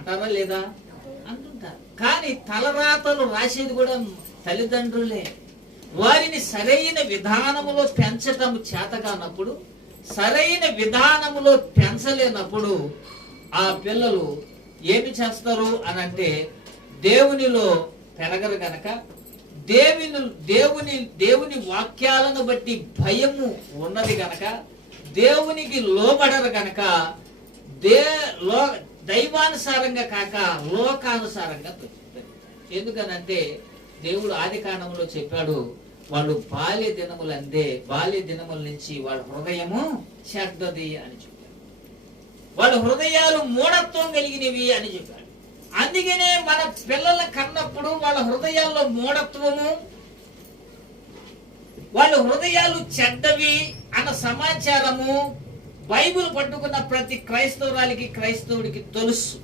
అంటారా లేదా? అంటుంటారు. కానీ తలరాతలు రాసేది కూడా తల్లిదండ్రులే. వారిని సరైన విధానములో పెంచటం చేతగానప్పుడు, సరైన విధానములో పెంచలేనప్పుడు ఆ పిల్లలు ఏమి చేస్తారు అనంటే దేవునిలో పెరగరు గనక, దేవుని వాక్యాలను బట్టి భయము ఉన్నది గనక, దేవునికి లోబడరు గనక దైవానుసారంగా కాక లోకానుసారంగా పెరుగుతారు. ఎందుకనంటే దేవుడు ఆది కాండంలో చెప్పాడు, వాళ్ళు బాల్య దినముల నుంచి వాళ్ళ హృదయము చెడ్డది అని చెప్పాడు. వాళ్ళ హృదయాలు మూఢత్వం కలిగినవి అని చెప్పాడు. అందుకనే మన పిల్లల కన్నప్పుడు వాళ్ళ హృదయాల్లో మూఢత్వము, వాళ్ళ హృదయాలు చెడ్డవి అన్న సమాచారము బైబిల్ పట్టుకున్న ప్రతి క్రైస్తవుడికి తెలుసు.